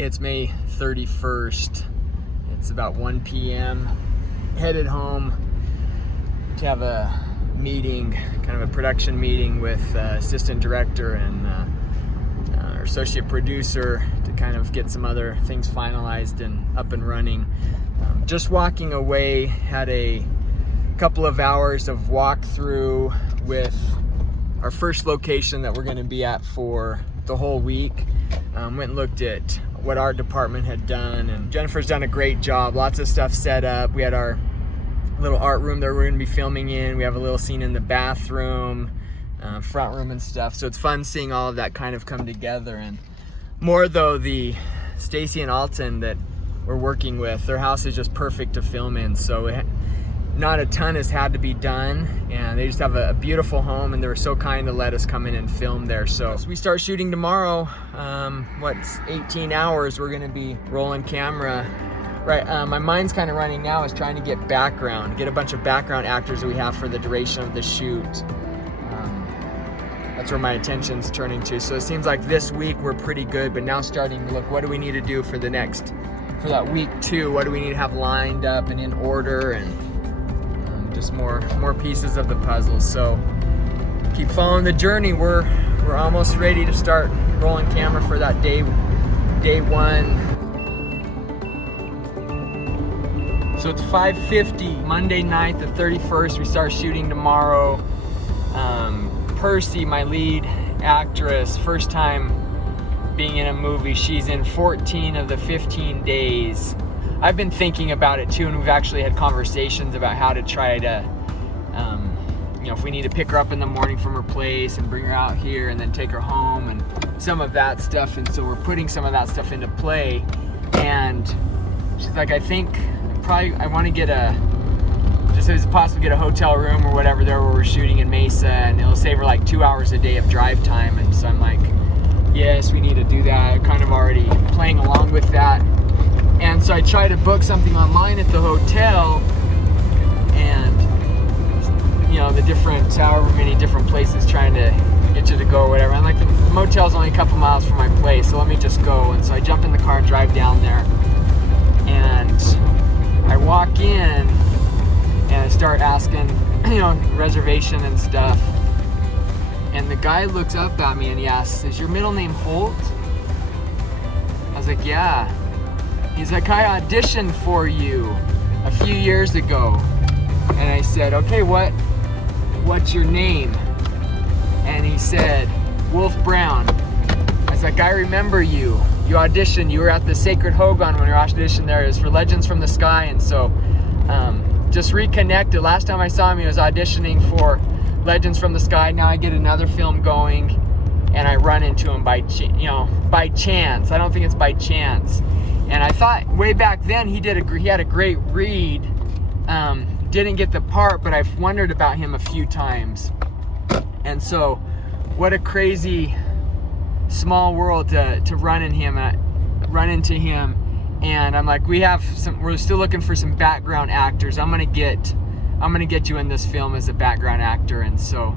It's May 31st. It's about 1 p.m. Headed home to have a meeting, kind of a production meeting with assistant director and our associate producer to kind of get some other things finalized and up and running. Just walking away, had a couple of hours of walkthrough with our first location that we're going to be at for the whole week. Went and looked at what our department had done, and Jennifer's done a great job. Lots of stuff set up. We had our little art room that we're going to be filming in. We have a little scene in the bathroom, front room and stuff. So it's fun seeing all of that kind of come together. And more though, the Stacy and Alton that we're working with, their house is just perfect to film in. So not a ton has had to be done, and they just have a beautiful home, and they were so kind to let us come in and film there. So we start shooting tomorrow. What's 18 hours we're gonna be rolling camera. Right, my mind's kind of running now is trying to get a bunch of background actors that we have for the duration of the shoot. That's where my attention's turning to. So it seems like this week we're pretty good, but now starting to look, what do we need to do for that week 2? What do we need to have lined up and in order, and just more pieces of the puzzle. So keep following the journey. We're almost ready to start rolling camera for that day 1. So it's 5:50, Monday night, the 31st. We start shooting tomorrow. Percy, my lead actress, first time being in a movie. She's in 14 of the 15 days. I've been thinking about it too, and we've actually had conversations about how to try to, if we need to pick her up in the morning from her place and bring her out here and then take her home and some of that stuff. And so we're putting some of that stuff into play. And she's like, I think I want to get just as possible, get a hotel room or whatever there where we're shooting in Mesa, and it'll save her like 2 hours a day of drive time. And so I'm like, yes, we need to do that. I'm kind of already playing along with that. And so I try to book something online at the hotel, and the different, however many different places trying to get you to go or whatever. I'm like, the motel's only a couple miles from my place, so let me just go. And so I jump in the car and drive down there, and I walk in and I start asking, reservation and stuff. And the guy looks up at me and he asks, "Is your middle name Holt?" I was like, "Yeah." He's like, "I auditioned for you a few years ago." And I said, "Okay, what's your name?" And he said, "Wolf Brown." I was like, "I remember you. You auditioned. You were at the Sacred Hogan when you auditioned there. It was for Legends from the Sky." And so just reconnected. Last time I saw him, he was auditioning for Legends from the Sky. Now I get another film going, and I run into him by chance. I don't think it's by chance. And I thought way back then he had a great read. Didn't get the part, but I've wondered about him a few times. And so, what a crazy small world to run into him. And I'm like, we're still looking for some background actors. I'm gonna get you in this film as a background actor. And so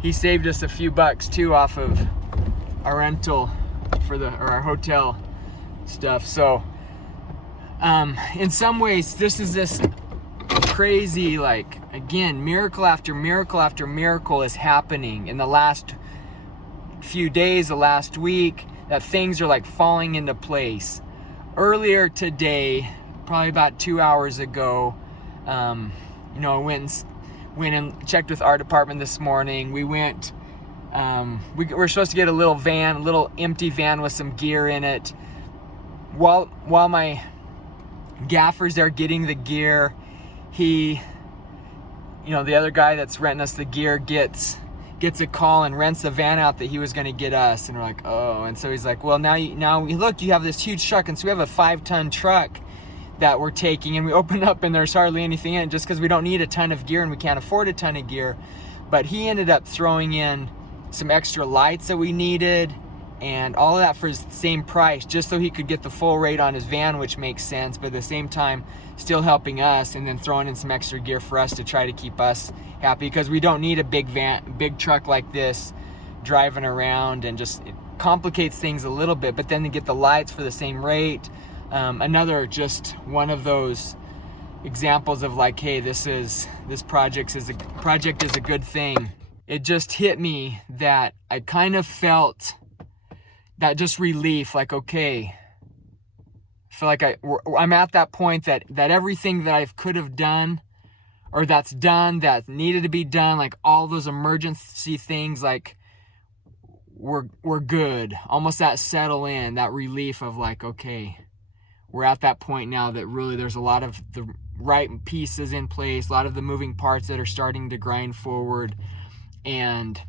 he saved us a few bucks too off of our rental or our hotel stuff. So in some ways this is this crazy, like, again, miracle after miracle after miracle is happening in the last few days, the last week, that things are like falling into place. Earlier today, probably about 2 hours ago, went and checked with our department this morning. We went, we're supposed to get a little empty van with some gear in it. While my gaffer's there getting the gear, the other guy that's renting us the gear gets a call and rents the van out that he was going to get us. And we're like, oh. And so he's like, well, now look, you have this huge truck. And so we have a 5-ton truck that we're taking, and we open up and there's hardly anything in it, just because we don't need a ton of gear and we can't afford a ton of gear. But he ended up throwing in some extra lights that we needed and all of that for the same price, just so he could get the full rate on his van, which makes sense, but at the same time still helping us, and then throwing in some extra gear for us to try to keep us happy, because we don't need a big truck like this driving around and just complicates things a little bit, but then to get the lights for the same rate, another just one of those examples of like, hey, this project is a good thing. It just hit me that I kind of felt that just relief, like, okay, I feel like I'm at that point that everything that I could have done, or that's done, that needed to be done, like all those emergency things, like we're good. Almost that settle in, that relief of like, okay, we're at that point now that really there's a lot of the right pieces in place, a lot of the moving parts that are starting to grind forward. And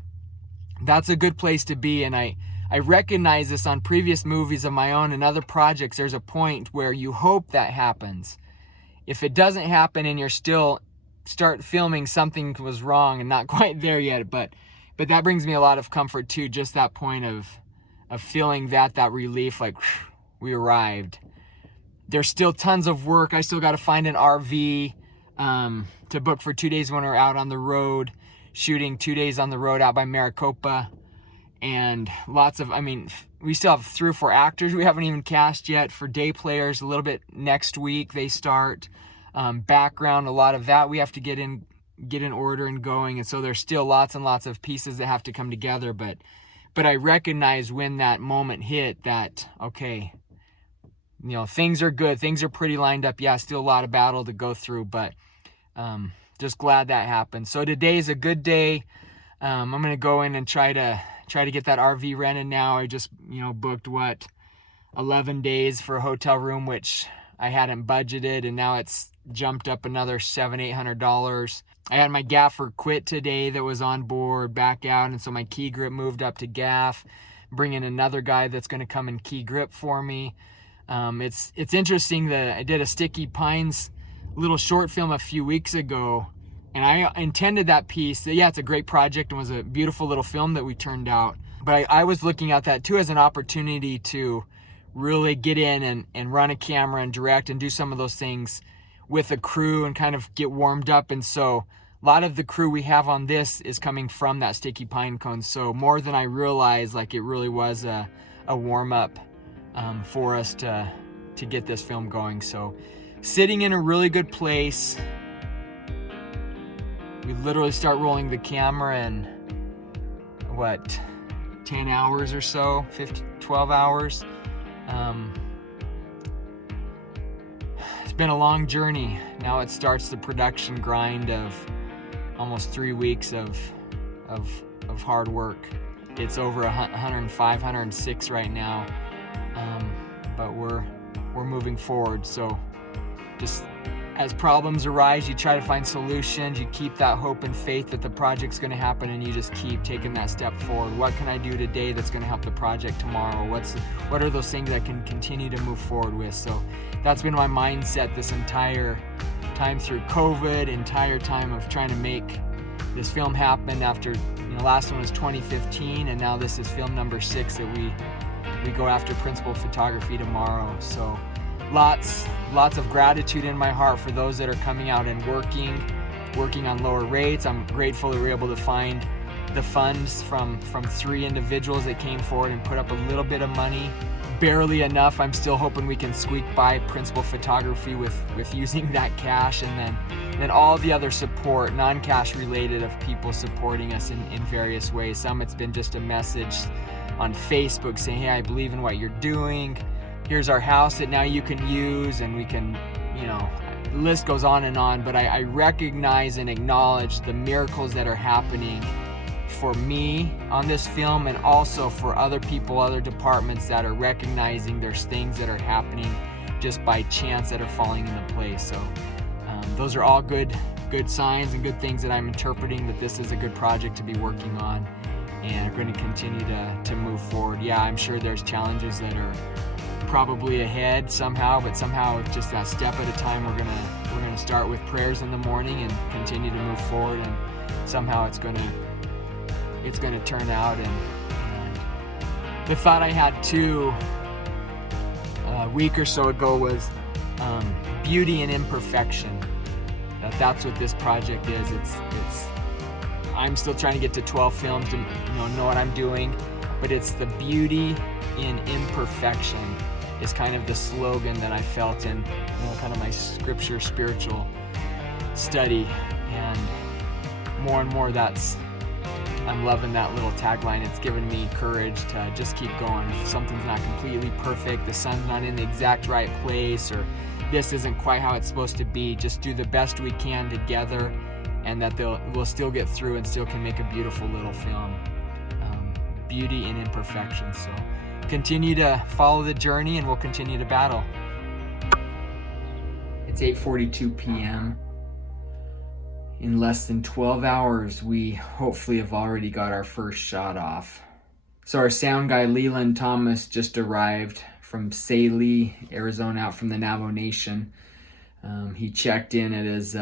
that's a good place to be. And I recognize this on previous movies of my own and other projects. There's a point where you hope that happens. If it doesn't happen and you're still start filming, something was wrong and not quite there yet. But that brings me a lot of comfort too, just that point of feeling that relief, like whew, we arrived. There's still tons of work. I still got to find an RV to book for 2 days when we're out on the road, shooting 2 days on the road out by Maricopa. And we still have 3 or 4 actors we haven't even cast yet for day players. A little bit next week they start. Background, a lot of that we have to get in order and going. And so there's still lots and lots of pieces that have to come together. But I recognize when that moment hit that, okay, you know, things are good. Things are pretty lined up. Yeah, still a lot of battle to go through, but just glad that happened. So today is a good day. I'm going to go in and try to get that RV rented now. I just, booked 11 days for a hotel room, which I hadn't budgeted, and now it's jumped up another $700-800. I had my gaffer quit today that was on board, back out, and so my key grip moved up to gaff, bringing another guy that's going to come and key grip for me. It's interesting that I did a Sticky Pines little short film a few weeks ago, and I intended that piece. Yeah, it's a great project and was a beautiful little film that we turned out. But I was looking at that too as an opportunity to really get in and run a camera and direct and do some of those things with a crew and kind of get warmed up. And so a lot of the crew we have on this is coming from that Sticky Pine Cone. So more than I realized, like it really was a warm up for us to get this film going. So sitting in a really good place. We literally start rolling the camera in 10 hours or so, 12 hours. It's been a long journey. Now it starts the production grind of almost 3 weeks of hard work. It's over 105, 106 right now. But we're moving forward. So just as problems arise, you try to find solutions. You keep that hope and faith that the project's going to happen, and you just keep taking that step forward. What can I do today that's going to help the project tomorrow? What are those things I can continue to move forward with? So that's been my mindset this entire time through COVID, entire time of trying to make this film happen. After last one was 2015, and now this is film number 6 that we go after principal photography tomorrow. So lots of gratitude in my heart for those that are coming out and working on lower rates. I'm grateful that we're able to find the funds from 3 individuals that came forward and put up a little bit of money, barely enough. I'm still hoping we can squeak by principal photography with using that cash, and then all the other support, non-cash related, of people supporting us in various ways. Some it's been just a message on Facebook saying, hey, I believe in what you're doing. Here's our house that now you can use, and we can, the list goes on and on. But I recognize and acknowledge the miracles that are happening for me on this film, and also for other people, other departments that are recognizing there's things that are happening just by chance that are falling into place. So those are all good signs and good things that I'm interpreting that this is a good project to be working on, and are going to continue to move forward. Yeah, I'm sure there's challenges that are probably ahead somehow, but somehow just that step at a time. We're gonna start with prayers in the morning and continue to move forward, and somehow it's gonna turn out. And the thought I had too a week or so ago was beauty in imperfection. That's what this project is. It's I'm still trying to get to 12 films to know what I'm doing. but it's the beauty in imperfection is kind of the slogan that I felt in, kind of my scripture spiritual study, and more I'm loving that little tagline. It's given me courage to just keep going. If something's not completely perfect, the sun's not in the exact right place, or this isn't quite how it's supposed to be, just do the best we can together, and that we'll still get through and still can make a beautiful little film. Beauty in imperfection. So continue to follow the journey, and we'll continue to battle. It's 8:42 p.m. In less than 12 hours, we hopefully have already got our first shot off. So our sound guy, Leland Thomas, just arrived from Saline, Arizona, out from the Navajo Nation. He checked in at his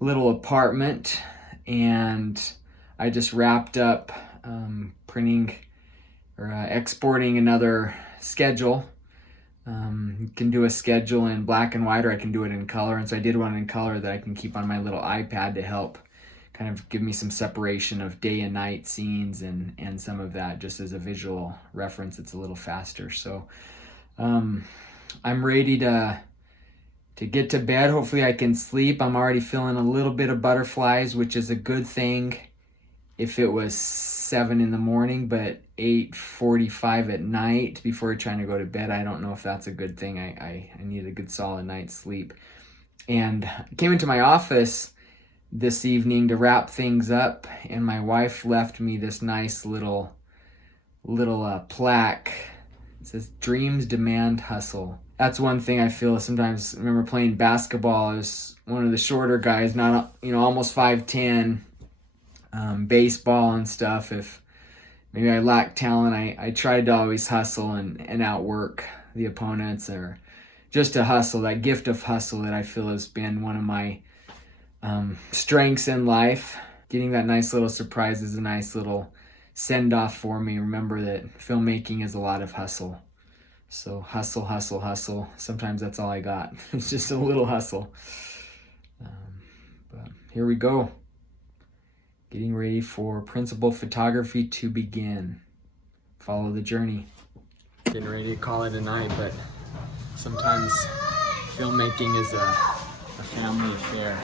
little apartment, and I just wrapped up printing or exporting another schedule. You can do a schedule in black and white, or I can do it in color. And so I did one in color that I can keep on my little iPad to help kind of give me some separation of day and night scenes and some of that just as a visual reference. It's a little faster. So I'm ready to get to bed. Hopefully I can sleep. I'm already feeling a little bit of butterflies, which is a good thing if it was 7 in the morning, but 8:45 at night before trying to go to bed, I don't know if that's a good thing. I need a good solid night's sleep. And I came into my office this evening to wrap things up, and my wife left me this nice little plaque. It says, "Dreams demand hustle." That's one thing I feel sometimes. I remember playing basketball. I was one of the shorter guys, not almost 5'10". Baseball and stuff, if maybe I lacked talent, I tried to always hustle and outwork the opponents, or just to hustle, that gift of hustle that I feel has been one of my strengths in life. Getting that nice little surprise is a nice little send-off for me. Remember that filmmaking is a lot of hustle. So hustle, hustle, hustle. Sometimes that's all I got. It's just a little hustle. But here we go. Getting ready for principal photography to begin. Follow the journey. Getting ready to call it a night, but sometimes filmmaking is a family affair.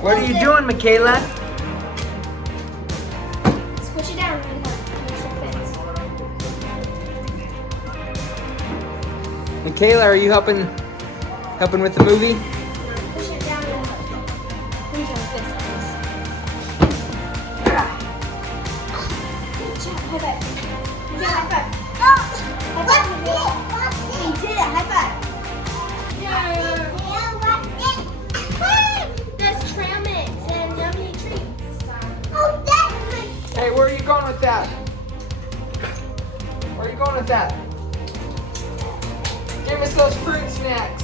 What are you doing, Michaela? Squish it down really hard. Make sure it fits. Michaela, are you helping with the movie? Push it down really hard. Make sure it fits like this. Good job. High five. You get a high five. High five. We did it. High five. That's trail mix and yummy treats. Oh, that's Hey, where are you going with that? Where are you going with that? Give us those fruit snacks.